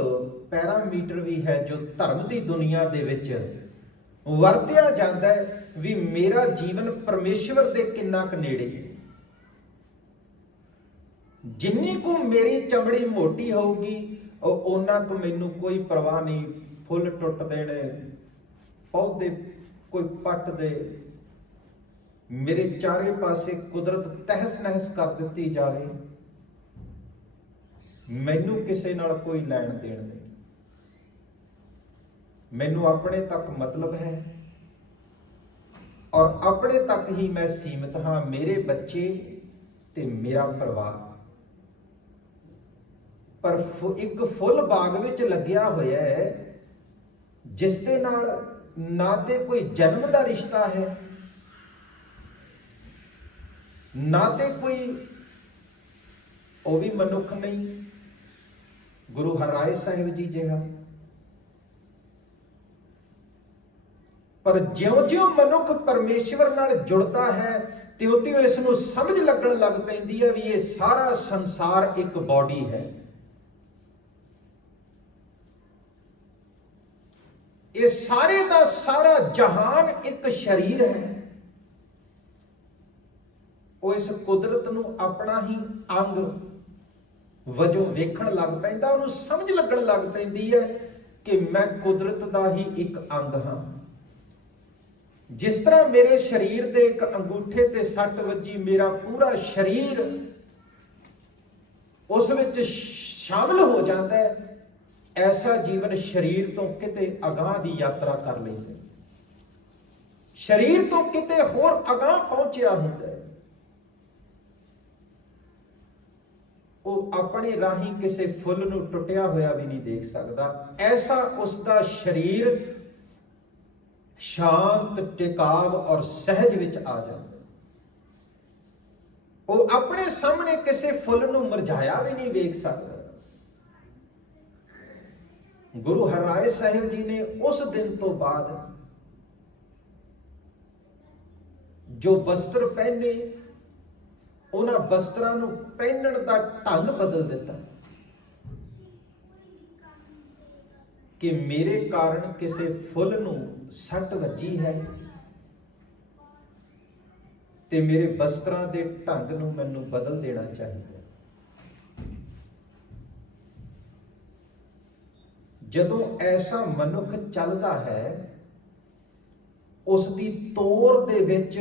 ਪੈਰਾਮੀਟਰ ਵੀ ਹੈ ਜੋ ਧਰਮ ਦੀ ਦੁਨੀਆ ਦੇ ਵਿੱਚ ਵਰਤਿਆ ਜਾਂਦਾ ਹੈ ਵੀ ਮੇਰਾ ਜੀਵਨ ਪਰਮੇਸ਼ਵਰ ਦੇ ਕਿੰਨਾ ਕੁ ਨੇੜੇ ਹੈ। ਜਿੰਨੀ ਕੁ ਮੇਰੀ ਚਮੜੀ ਮੋਟੀ ਹੋਊਗੀ ਉਹਨਾਂ ਕੁ ਮੈਨੂੰ ਕੋਈ ਪਰਵਾਹ ਨਹੀਂ। ਫੁੱਲ ਟੁੱਟਦੇ ਨੇ, ਪੌਦੇ ਕੋਈ ਪੱਟ ਦੇ, ਮੇਰੇ ਚਾਰੇ ਪਾਸੇ ਕੁਦਰਤ ਤਹਿਸ ਨਹਿਸ ਕਰ ਦਿੱਤੀ ਜਾਵੇ, ਮੈਨੂੰ ਕਿਸੇ ਨਾਲ ਕੋਈ ਲੈਣ ਦੇਣ ਨਹੀਂ। ਮੈਨੂੰ ਆਪਣੇ ਤੱਕ ਮਤਲਬ ਹੈ ਔਰ ਆਪਣੇ ਤੱਕ ਹੀ ਮੈਂ ਸੀਮਿਤ ਹਾਂ। ਮੇਰੇ ਬੱਚੇ ਤੇ ਮੇਰਾ ਪਰਿਵਾਰ। ਪਰ ਇੱਕ ਫੁੱਲ ਬਾਗ ਵਿੱਚ ਲੱਗਿਆ ਹੋਇਆ ਹੈ ਜਿਸ ਦੇ ਨਾਲ ਨਾ ਤੇ ਕੋਈ ਜਨਮ ਦਾ ਰਿਸ਼ਤਾ ਹੈ, ਨਾ ਤੇ ਕੋਈ ਉਹ ਵੀ ਮਨੁੱਖ ਨਹੀਂ, ਗੁਰੂ ਹਰਿਰਾਏ ਸਾਹਿਬ ਜੀ ਜਿਹਾ। ਪਰ ਜਿਉਂ-ਜਿਉਂ ਮਨੁੱਖ ਪਰਮੇਸ਼ਵਰ ਨਾਲ ਜੁੜਦਾ ਹੈ ਤਿਉਂ-ਤਿਉਂ ਇਸ ਨੂੰ ਸਮਝ ਲੱਗਣ ਲੱਗ ਪੈਂਦੀ ਹੈ ਵੀ ਇਹ ਸਾਰਾ ਸੰਸਾਰ ਇੱਕ ਬਾਡੀ ਹੈ। ਇਹ ਸਾਰੇ ਦਾ ਸਾਰਾ ਜਹਾਨ ਇੱਕ ਸਰੀਰ ਹੈ। ਉਹ ਇਸ ਕੁਦਰਤ ਨੂੰ ਆਪਣਾ ਹੀ ਅੰਗ ਵਜੋਂ ਵੇਖਣ ਲੱਗ ਪੈਂਦਾ, ਉਹਨੂੰ ਸਮਝ ਲੱਗਣ ਲੱਗ ਪੈਂਦੀ ਹੈ ਕਿ ਮੈਂ ਕੁਦਰਤ ਦਾ ਹੀ ਇੱਕ ਅੰਗ ਹਾਂ। ਜਿਸ ਤਰ੍ਹਾਂ ਮੇਰੇ ਸਰੀਰ ਦੇ ਇੱਕ ਅੰਗੂਠੇ ਤੇ ਸੱਟ ਵੱਜੀ, ਮੇਰਾ ਪੂਰਾ ਸਰੀਰ ਉਸ ਵਿੱਚ ਸ਼ਾਮਲ ਹੋ ਜਾਂਦਾ ਹੈ, ਐਸਾ ਜੀਵਨ ਸਰੀਰ ਤੋਂ ਕਿਤੇ ਅਗਾਂਹ ਦੀ ਯਾਤਰਾ ਕਰ ਲੈਂਦਾ, ਸਰੀਰ ਤੋਂ ਕਿਤੇ ਹੋਰ ਅਗਾਂਹ ਪਹੁੰਚਿਆ ਹੁੰਦਾ ਹੈ। ਉਹ ਆਪਣੇ ਰਾਹੀਂ ਕਿਸੇ ਫੁੱਲ ਨੂੰ ਟੁੱਟਿਆ ਹੋਇਆ ਵੀ ਨਹੀਂ ਦੇਖ ਸਕਦਾ। ਐਸਾ ਉਸ ਦਾ ਸਰੀਰ ਸ਼ਾਂਤ, ਟਿਕਾਵ ਔਰ ਸਹਿਜ ਵਿੱਚ ਆ ਜਾਂਦਾ। ਉਹ ਆਪਣੇ ਸਾਹਮਣੇ ਕਿਸੇ ਫੁੱਲ ਨੂੰ ਮੁਰਝਾਇਆ ਵੀ ਨਹੀਂ ਵੇਖ ਸਕਦਾ। ਗੁਰੂ ਹਰਿਰਾਏ ਸਾਹਿਬ ਜੀ ਨੇ ਉਸ ਦਿਨ ਤੋਂ ਬਾਅਦ ਜੋ ਵਸਤਰ ਪਹਿਨੇ, ਉਹਨਾਂ ਵਸਤਰਾਂ ਨੂੰ ਪਹਿਨਣ ਦਾ ਢੰਗ ਬਦਲ ਦਿੱਤਾ ਕਿ ਮੇਰੇ ਕਾਰਨ ਕਿਸੇ ਫੁੱਲ ਨੂੰ ਸੱਟ ਵੱਜੀ ਹੈ ਤੇ ਮੇਰੇ ਵਸਤਰਾਂ ਦੇ ਢੰਗ ਨੂੰ ਮੈਨੂੰ ਬਦਲ ਦੇਣਾ ਚਾਹੀਦਾ। ਜਦੋਂ ਐਸਾ ਮਨੁੱਖ ਚੱਲਦਾ ਹੈ, ਉਸ ਦੀ ਤੋਰ ਦੇ ਵਿੱਚ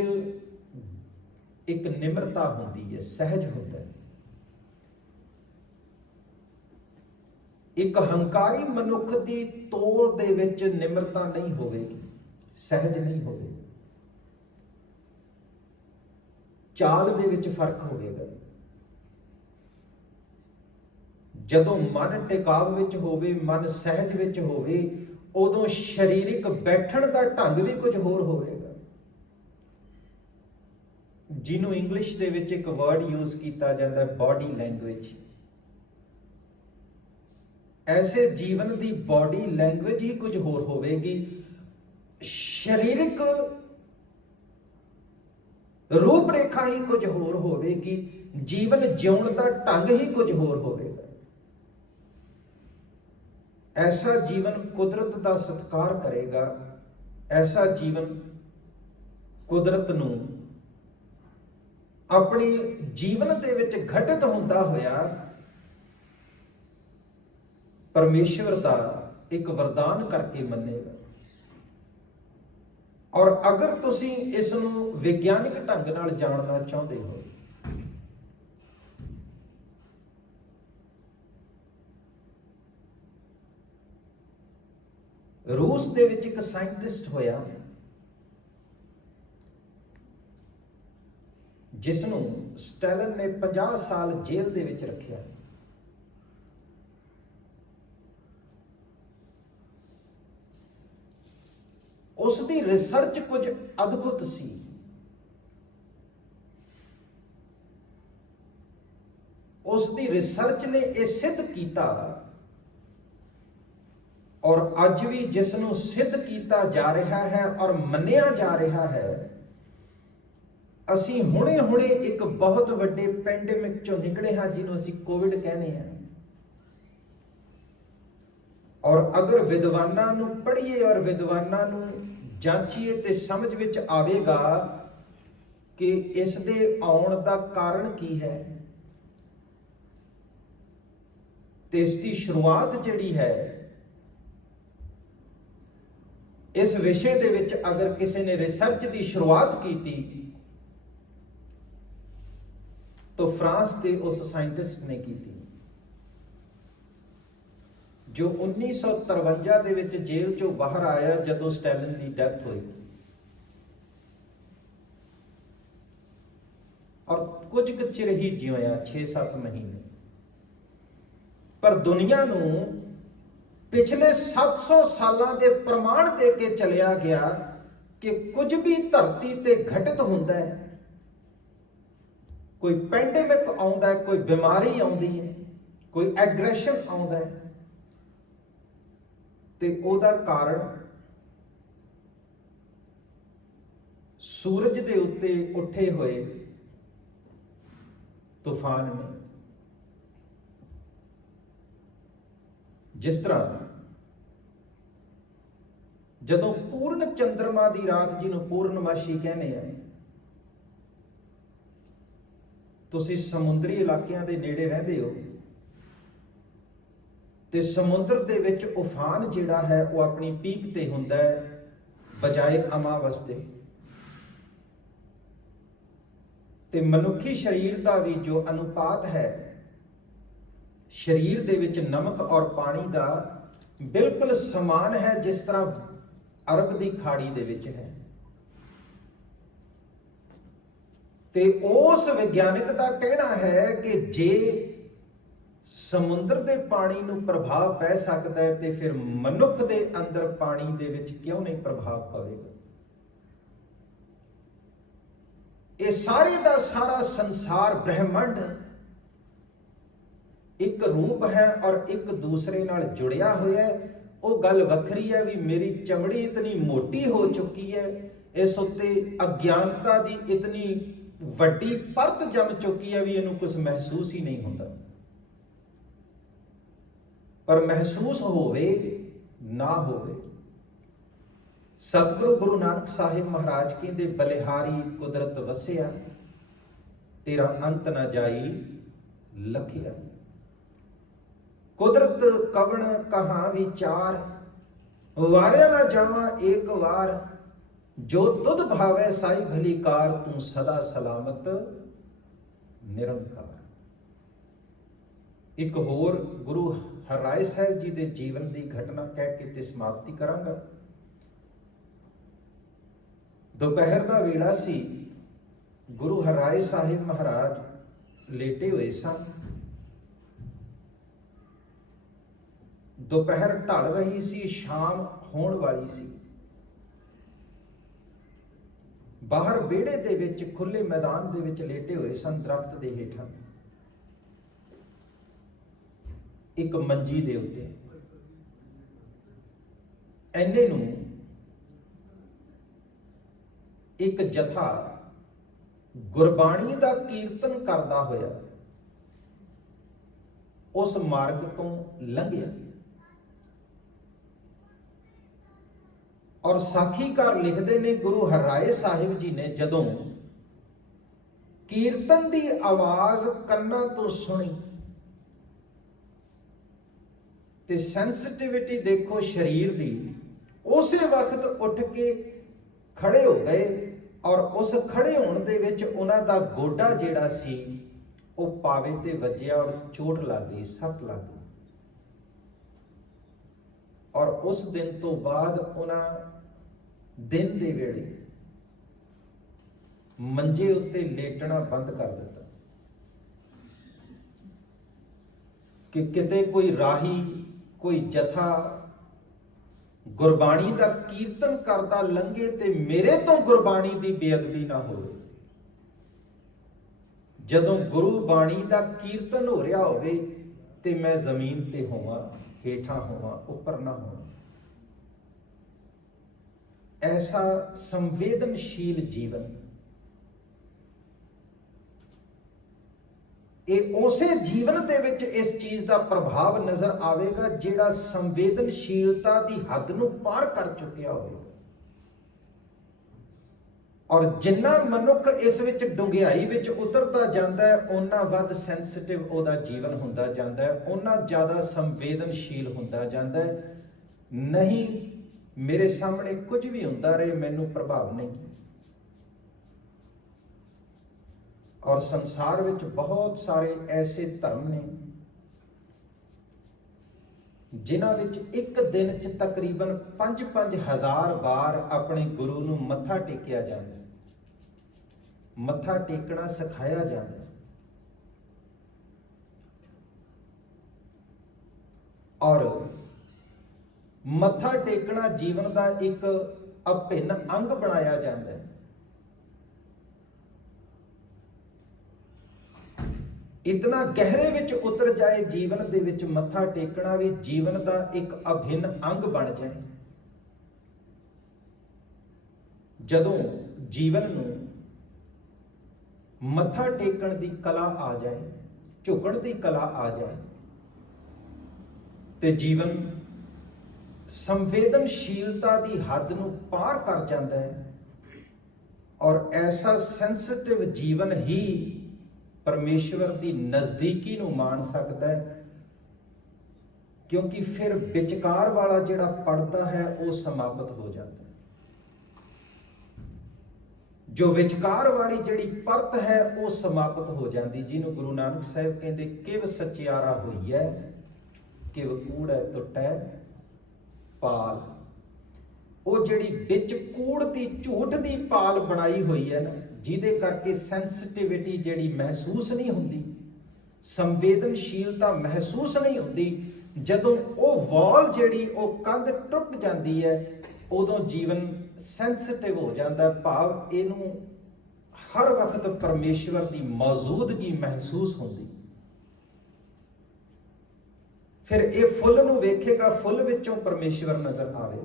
ਇੱਕ ਨਿਮਰਤਾ ਹੁੰਦੀ ਹੈ, ਸਹਿਜ ਹੁੰਦਾ ਹੈ। ਇੱਕ ਹੰਕਾਰੀ ਮਨੁੱਖ ਦੀ ਤੋਰ ਦੇ ਵਿੱਚ ਨਿਮਰਤਾ ਨਹੀਂ ਹੋਵੇਗੀ, ਸਹਿਜ ਨਹੀਂ ਹੋਵੇਗੀ, ਚਾਲ ਦੇ ਵਿੱਚ ਫਰਕ ਹੋਵੇਗਾ। ਜਦੋਂ ਮਨ ਟਿਕਾਵ ਵਿੱਚ ਹੋਵੇ, ਮਨ ਸਹਿਜ ਵਿੱਚ ਹੋਵੇ, ਉਦੋਂ ਸਰੀਰਕ ਬੈਠਣ ਦਾ ਢੰਗ ਵੀ ਕੁਝ ਹੋਰ ਹੋਵੇਗਾ, ਜਿਹਨੂੰ ਇੰਗਲਿਸ਼ ਦੇ ਵਿੱਚ ਇੱਕ ਵਰਡ ਯੂਜ਼ ਕੀਤਾ ਜਾਂਦਾ ਹੈ, ਬਾਡੀ ਲੈਂਗੁਏਜ। ਐਸੇ ਜੀਵਨ ਦੀ ਬਾਡੀ ਲੈਂਗੁਏਜ ਹੀ ਕੁਝ ਹੋਰ ਹੋਵੇਗੀ, ਸਰੀਰਕ ਰੂਪ ਰੇਖਾ ਹੀ ਕੁਝ ਹੋਰ ਹੋਵੇਗੀ, ਜੀਵਨ ਜਿਉਣ ਦਾ ਢੰਗ ਹੀ ਕੁਝ ਹੋਰ ਹੋਵੇਗਾ। ਐਸਾ ਜੀਵਨ ਕੁਦਰਤ ਦਾ ਸਤਿਕਾਰ ਕਰੇਗਾ, ਐਸਾ ਜੀਵਨ ਕੁਦਰਤ ਨੂੰ ਆਪਣੀ ਜੀਵਨ ਦੇ ਵਿੱਚ ਘਟਿਤ ਹੁੰਦਾ ਹੋਇਆ ਪਰਮੇਸ਼ਵਰ ਦਾ ਇੱਕ ਵਰਦਾਨ ਕਰਕੇ ਮੰਨੇਗਾ। ਔਰ ਅਗਰ ਤੁਸੀਂ ਇਸ ਨੂੰ ਵਿਗਿਆਨਿਕ ਢੰਗ ਨਾਲ ਜਾਣਨਾ ਚਾਹੁੰਦੇ ਹੋ, ਰੂਸ ਦੇ ਵਿੱਚ ਇੱਕ ਸਾਇੰਟਿਸਟ ਹੋਇਆ ਜਿਸ ਨੂੰ ਸਟੈਲਿਨ ਨੇ 50 ਸਾਲ ਜੇਲ੍ਹ ਦੇ ਵਿੱਚ ਰੱਖਿਆ। ਉਸ ਦੀ ਰਿਸਰਚ ਕੁਝ ਅਦਭੁਤ ਸੀ। ਉਸ ਦੀ ਰਿਸਰਚ ਨੇ ਇਹ ਸਿੱਧ ਕੀਤਾ, ਔਰ ਅੱਜ ਵੀ ਜਿਸ ਨੂੰ ਸਿੱਧ ਕੀਤਾ ਜਾ ਰਿਹਾ ਹੈ ਔਰ ਮੰਨਿਆ ਜਾ ਰਿਹਾ ਹੈ, ਅਸੀਂ ਹੁਣੇ ਇੱਕ ਬਹੁਤ ਵੱਡੇ ਪੈਂਡੇਮਿਕ ਚੋਂ ਨਿਕਲੇ ਹਾਂ, ਜਿਹਨੂੰ ਅਸੀਂ ਕੋਵਿਡ ਕਹਿੰਦੇ ਹਾਂ। ਔਰ ਅਗਰ ਵਿਦਵਾਨਾਂ ਨੂੰ ਪੜ੍ਹੀਏ ਔਰ ਵਿਦਵਾਨਾਂ ਨੂੰ ਜਾਂਚੀਏ ਤੇ ਸਮਝ ਵਿੱਚ ਆਵੇਗਾ ਕਿ ਇਸ ਦੇ ਆਉਣ ਦਾ ਕਾਰਨ ਕੀ ਹੈ, ਤੇ ਇਸ ਦੀ ਸ਼ੁਰੂਆਤ ਜਿਹੜੀ ਹੈ, ਇਸ ਵਿਸ਼ੇ ਦੇ ਵਿੱਚ ਅਗਰ ਕਿਸੇ ਨੇ ਰਿਸਰਚ ਦੀ ਸ਼ੁਰੂਆਤ ਕੀਤੀ ਤਾਂ ਫਰਾਂਸ ਦੇ ਉਸ ਸਾਇੰਟਿਸਟ ਨੇ ਕੀਤੀ, ਜੋ 1953 ਦੇ ਵਿੱਚ ਜੇਲ੍ਹ ਚੋਂ ਬਾਹਰ ਆਇਆ ਜਦੋਂ ਸਟੈਲਿਨ ਦੀ ਡੈਥ ਹੋਈ। ਔਰ ਕੁਝ ਕੁ ਚਿਰ ਹੀ ਜਿਉਇਆ, 6-7 ਮਹੀਨੇ, ਪਰ ਦੁਨੀਆ ਨੂੰ ਪਿਛਲੇ 700 ਸਾਲਾਂ ਦੇ ਪ੍ਰਮਾਣ ਦੇ ਕੇ ਚਲਿਆ ਗਿਆ ਕਿ ਕੁਝ ਵੀ ਧਰਤੀ ਤੇ ਘਟਿਤ ਹੁੰਦਾ ਹੈ, ਕੋਈ ਪੈਂਡੇਮਿਕ ਆਉਂਦਾ ਹੈ, ਕੋਈ ਬਿਮਾਰੀ ਆਉਂਦੀ ਹੈ, ਕੋਈ ਐਗਰੈਸ਼ਨ ਆਉਂਦਾ ਹੈ, ਤੇ ਉਹਦਾ ਕਾਰਨ ਸੂਰਜ ਦੇ ਉੱਤੇ ਉੱਠੇ ਹੋਏ ਤੂਫਾਨ ਨੇ। ਜਿਸ ਤਰ੍ਹਾਂ ਜਦੋਂ ਪੂਰਨ ਚੰਦਰਮਾ ਦੀ ਰਾਤ, ਜਿਹਨੂੰ ਪੂਰਨਮਾਸ਼ੀ ਕਹਿੰਦੇ ਆ, ਤੁਸੀਂ ਸਮੁੰਦਰੀ ਇਲਾਕਿਆਂ ਦੇ ਨੇੜੇ ਰਹਿੰਦੇ ਹੋ, ਤੇ ਸਮੁੰਦਰ ਦੇ ਵਿੱਚ ਉਫਾਨ ਜਿਹੜਾ ਹੈ ਉਹ ਆਪਣੀ ਪੀਕ ਤੇ ਹੁੰਦਾ ਹੈ ਬਜਾਏ ਅਮਾਵਸ ਦੇ। ਤੇ ਮਨੁੱਖੀ ਸਰੀਰ ਦਾ ਵੀ ਜੋ ਅਨੁਪਾਤ ਹੈ ਸਰੀਰ ਦੇ ਵਿੱਚ ਨਮਕ ਔਰ ਪਾਣੀ ਦਾ, ਬਿਲਕੁਲ ਸਮਾਨ ਹੈ ਜਿਸ ਤਰ੍ਹਾਂ ਅਰਬ ਦੀ ਖਾੜੀ ਦੇ ਵਿੱਚ ਹੈ। ਤੇ ਉਸ ਵਿਗਿਆਨਿਕ ਦਾ ਕਹਿਣਾ ਹੈ ਕਿ ਜੇ ਸਮੁੰਦਰ ਦੇ ਪਾਣੀ ਨੂੰ ਪ੍ਰਭਾਵ ਪੈ ਸਕਦਾ ਹੈ ਤੇ ਫਿਰ ਮਨੁੱਖ ਦੇ ਅੰਦਰ ਪਾਣੀ ਦੇ ਵਿੱਚ ਕਿਉਂ ਨਹੀਂ ਪ੍ਰਭਾਵ ਪਵੇਗਾ। ਇਹ ਸਾਰੇ ਦਾ ਸਾਰਾ ਸੰਸਾਰ, ਬ੍ਰਹਿਮੰਡ ਇੱਕ ਰੂਪ ਹੈ ਔਰ ਇੱਕ ਦੂਸਰੇ ਨਾਲ ਜੁੜਿਆ ਹੋਇਆ ਹੈ, ਉਹ ਗੱਲ ਵੱਖਰੀ ਹੈ ਵੀ ਮੇਰੀ ਚਮੜੀ ਇਤਨੀ ਮੋਟੀ ਹੋ ਚੁੱਕੀ ਹੈ, ਇਸ ਉੱਤੇ ਅਗਿਆਨਤਾ ਦੀ ਇਤਨੀ ਵੱਡੀ ਪਰਤ ਜੰਮ ਚੁੱਕੀ ਹੈ ਵੀ ਇਹਨੂੰ ਕੁਝ ਮਹਿਸੂਸ ਹੀ ਨਹੀਂ ਹੁੰਦਾ। ਪਰ ਮਹਿਸੂਸ ਹੋਵੇ ਨਾ ਹੋਵੇ, ਸਤਿਗੁਰੂ ਗੁਰੂ ਨਾਨਕ ਸਾਹਿਬ ਮਹਾਰਾਜ ਕਹਿੰਦੇ ਬਲਿਹਾਰੀ ਕੁਦਰਤ ਵਸਿਆ, ਤੇਰਾ ਅੰਤ ਨਾ ਜਾਈ ਲਖਿਆ। ਕੁਦਰਤ ਕਵਣ ਕਹਾ ਵਿਚਾਰ, ਵਾਰਿਆ ਨਾ ਜਾਵਾਂ ਏਕ ਵਾਰ, ਜੋ ਤੁਧ ਭਾਵੈ ਸਾਈ ਭਲੀ ਕਾਰ, ਤੂੰ ਸਦਾ ਸਲਾਮਤ ਨਿਰੰਕਾਰ। ਇੱਕ ਹੋਰ ਗੁਰੂ ਹਰਿਰਾਏ ਸਾਹਿਬ ਜੀ ਦੇ ਜੀਵਨ ਦੀ ਘਟਨਾ ਕਹਿ ਕੇ ਤੇ ਸਮਾਪਤੀ ਕਰਾਂਗਾ। ਦੁਪਹਿਰ ਦਾ ਵੇਲਾ ਸੀ, ਗੁਰੂ ਹਰਿਰਾਏ ਸਾਹਿਬ ਮਹਾਰਾਜ ਲੇਟੇ ਹੋਏ ਸਨ। ਦੁਪਹਿਰ ਢਲ ਰਹੀ ਸੀ, ਸ਼ਾਮ ਹੋਣ ਵਾਲੀ ਸੀ। ਬਾਹਰ ਵਿਹੜੇ ਦੇ ਵਿੱਚ, ਖੁੱਲੇ ਮੈਦਾਨ ਦੇ ਵਿੱਚ ਲੇਟੇ ਹੋਏ ਸਨ, ਦਰਖਤ ਦੇ ਹੇਠਾਂ ਇੱਕ ਮੰਜੀ ਦੇ ਉੱਤੇ। ਐਨੇ ਨੂੰ ਇੱਕ ਜਥਾ ਗੁਰਬਾਣੀ ਦਾ ਕੀਰਤਨ ਕਰਦਾ ਹੋਇਆ ਉਸ ਮਾਰਗ ਤੋਂ ਲੰਘਿਆ। ਔਰ ਸਾਖੀਕਾਰ ਲਿਖਦੇ ਨੇ, ਗੁਰੂ ਹਰਿਰਾਏ ਸਾਹਿਬ ਜੀ ਨੇ ਜਦੋਂ ਕੀਰਤਨ ਦੀ ਆਵਾਜ਼ ਕੰਨਾਂ ਤੋਂ ਸੁਣੀ ਤੇ ਸੈਂਸਿਟਿਵਿਟੀ ਦੇਖੋ ਸਰੀਰ ਦੀ, ਉਸੇ ਵਕਤ ਉੱਠ ਕੇ ਖੜੇ ਹੋ ਗਏ। ਔਰ ਉਸ ਖੜੇ ਹੋਣ ਦੇ ਵਿੱਚ ਉਹਨਾਂ ਦਾ ਗੋਡਾ ਜਿਹੜਾ ਸੀ ਉਹ ਪਾਵੇ ਤੇ ਵੱਜਿਆ ਔਰ ਚੋਟ ਲੱਗ ਗਈ, ਸੱਟ ਲੱਗ ਗਈ। ਔਰ ਉਸ ਦਿਨ ਤੋਂ ਬਾਅਦ ਉਹਨਾਂ ਦਿਨ ਦੇ ਵੇਲੇ ਮੰਜੇ ਉੱਤੇ ਲੇਟਣਾ ਬੰਦ ਕਰ ਦਿੱਤਾ ਕਿ ਕਿਤੇ ਕੋਈ ਰਾਹੀ, ਕੋਈ ਜਥਾ ਗੁਰਬਾਣੀ ਦਾ ਕੀਰਤਨ ਕਰਦਾ ਲੰਘੇ ਤੇ ਮੇਰੇ ਤੋਂ ਗੁਰਬਾਣੀ ਦੀ ਬੇਅਦਬੀ ਨਾ ਹੋਵੇ। ਜਦੋਂ ਗੁਰੂ ਬਾਣੀ ਦਾ ਕੀਰਤਨ ਹੋ ਰਿਹਾ ਹੋਵੇ ਤੇ ਮੈਂ ਜ਼ਮੀਨ ਤੇ ਹੋਵਾਂ, ਹੇਠਾਂ ਹੋਵਾਂ, ਉੱਪਰ ਨਾ ਹੋਵਾਂ। ਐਸਾ ਸੰਵੇਦਨਸ਼ੀਲ ਜੀਵਨ, ਇਹ ਉਸੇ ਜੀਵਨ ਦੇ ਵਿੱਚ ਇਸ ਚੀਜ਼ ਦਾ ਪ੍ਰਭਾਵ ਨਜ਼ਰ ਆਵੇਗਾ ਜਿਹੜਾ ਸੰਵੇਦਨਸ਼ੀਲਤਾ ਦੀ ਹੱਦ ਨੂੰ ਪਾਰ ਕਰ ਚੁੱਕਿਆ ਹੋਵੇ। ਔਰ ਜਿੰਨਾ ਮਨੁੱਖ ਇਸ ਵਿੱਚ ਡੂੰਘਾਈ ਵਿੱਚ ਉਤਰਦਾ ਜਾਂਦਾ ਹੈ, ਓਨਾ ਵੱਧ ਸੈਂਸਿਟਿਵ ਉਹਦਾ ਜੀਵਨ ਹੁੰਦਾ ਜਾਂਦਾ ਹੈ, ਓਨਾ ਜ਼ਿਆਦਾ ਸੰਵੇਦਨਸ਼ੀਲ ਹੁੰਦਾ ਜਾਂਦਾ ਹੈ। ਨਹੀਂ, ਮੇਰੇ ਸਾਹਮਣੇ ਕੁਝ ਵੀ ਹੁੰਦਾ ਰਹੇ, ਮੈਨੂੰ ਪ੍ਰਭਾਵ ਨਹੀਂ। ਔਰ ਸੰਸਾਰ ਵਿੱਚ ਬਹੁਤ ਸਾਰੇ ਐਸੇ ਧਰਮ ਨੇ ਜਿਨ੍ਹਾਂ ਵਿੱਚ ਇੱਕ ਦਿਨ 'ਚ ਤਕਰੀਬਨ 5,000 ਵਾਰ ਆਪਣੇ ਗੁਰੂ ਨੂੰ ਮੱਥਾ ਟੇਕਿਆ ਜਾਂਦਾ, ਮੱਥਾ ਟੇਕਣਾ ਸਿਖਾਇਆ ਜਾਂਦਾ। ਔਰ ਮੱਥਾ ਟੇਕਣਾ ਜੀਵਨ ਦਾ ਇੱਕ ਅਭਿੰਨ ਅੰਗ ਬਣਾਇਆ ਜਾਂਦਾ ਹੈ। ਇਤਨਾ ਗਹਿਰੇ ਵਿੱਚ ਉਤਰ ਜਾਏ ਜੀਵਨ ਦੇ ਵਿੱਚ, ਮੱਥਾ ਟੇਕਣਾ ਵੀ ਜੀਵਨ ਦਾ ਇੱਕ ਅਭਿੰਨ ਅੰਗ ਬਣ ਜਾਏ। ਜਦੋਂ ਜੀਵਨ ਨੂੰ ਮੱਥਾ ਟੇਕਣ ਦੀ ਕਲਾ ਆ ਜਾਏ, ਝੁਕਣ ਦੀ ਕਲਾ ਆ ਜਾਏ, ਤੇ ਜੀਵਨ ਸੰਵੇਦਨਸ਼ੀਲਤਾ ਦੀ ਹੱਦ ਨੂੰ ਪਾਰ ਕਰ ਜਾਂਦਾ ਹੈ। ਔਰ ਐਸਾ ਸੈਂਸਿਟਿਵ ਜੀਵਨ ਹੀ ਪਰਮੇਸ਼ਵਰ ਦੀ ਨਜ਼ਦੀਕੀ ਨੂੰ ਮਾਣ ਸਕਦਾ ਹੈ, ਕਿਉਂਕਿ ਫਿਰ ਵਿਚਕਾਰ ਵਾਲਾ ਜਿਹੜਾ ਪੜਦਾ ਹੈ ਉਹ ਸਮਾਪਤ ਹੋ ਜਾਂਦਾ ਹੈ। ਜੋ ਵਿਚਕਾਰ ਵਾਲੀ ਜਿਹੜੀ ਪਰਤ ਹੈ ਉਹ ਸਮਾਪਤ ਹੋ ਜਾਂਦੀ, ਜਿਹਨੂੰ ਗੁਰੂ ਨਾਨਕ ਸਾਹਿਬ ਕਹਿੰਦੇ ਕਿਵ ਸਚਿਆਰਾ ਹੋਈ ਹੈ, ਕਿਵ ਕੂੜੈ ਟੁੱਟੈ ਪਾਲ। ਉਹ ਜਿਹੜੀ ਵਿੱਚ ਕੂੜ ਦੀ, ਝੂਠ ਦੀ ਪਾਲ ਬਣਾਈ ਹੋਈ ਹੈ ਨਾ, ਜਿਹਦੇ ਕਰਕੇ ਸੈਂਸਿਟਿਵਿਟੀ ਜਿਹੜੀ ਮਹਿਸੂਸ ਨਹੀਂ ਹੁੰਦੀ, ਸੰਵੇਦਨਸ਼ੀਲਤਾ ਮਹਿਸੂਸ ਨਹੀਂ ਹੁੰਦੀ। ਜਦੋਂ ਉਹ ਵਾਲ ਜਿਹੜੀ, ਉਹ ਕੰਧ ਟੁੱਟ ਜਾਂਦੀ ਹੈ, ਉਦੋਂ ਜੀਵਨ ਸੈਂਸਿਟਿਵ ਹੋ ਜਾਂਦਾ, ਭਾਵ ਇਹਨੂੰ ਹਰ ਵਕਤ ਪਰਮੇਸ਼ਵਰ ਦੀ ਮੌਜੂਦਗੀ ਮਹਿਸੂਸ ਹੁੰਦੀ। ਫਿਰ ਇਹ ਫੁੱਲ ਨੂੰ ਵੇਖੇਗਾ, ਫੁੱਲ ਵਿੱਚੋਂ ਪਰਮੇਸ਼ਵਰ ਨਜ਼ਰ ਆਵੇ।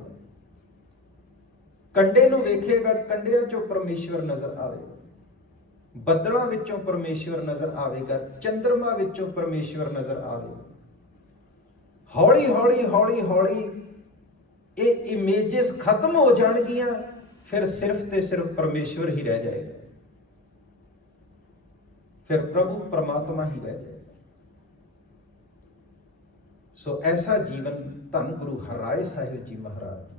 ਕੰਡੇ ਨੂੰ ਵੇਖੇਗਾ, ਕੰਡਿਆਂ ਚੋਂ ਪਰਮੇਸ਼ਵਰ ਨਜ਼ਰ ਆਵੇ। ਬੱਦਲਾਂ ਵਿੱਚੋਂ ਪਰਮੇਸ਼ਵਰ ਨਜ਼ਰ ਆਵੇਗਾ, ਚੰਦਰਮਾ ਵਿੱਚੋਂ ਪਰਮੇਸ਼ਵਰ ਨਜ਼ਰ ਆਵੇ। ਹੌਲੀ ਹੌਲੀ ਹੌਲੀ ਹੌਲੀ ਇਹ ਇਮੇਜਸ ਖਤਮ ਹੋ ਜਾਣਗੀਆਂ, ਫਿਰ ਸਿਰਫ ਤੇ ਸਿਰਫ ਪਰਮੇਸ਼ਵਰ ਹੀ ਰਹਿ ਜਾਏਗਾ, ਫਿਰ ਪ੍ਰਭੂ ਪਰਮਾਤਮਾ ਹੀ ਰਹਿ ਜਾਏਗਾ। ਸੋ ਐਸਾ ਜੀਵਨ ਧੰਨ ਗੁਰੂ ਹਰਿਰਾਏ ਸਾਹਿਬ ਜੀ ਮਹਾਰਾਜ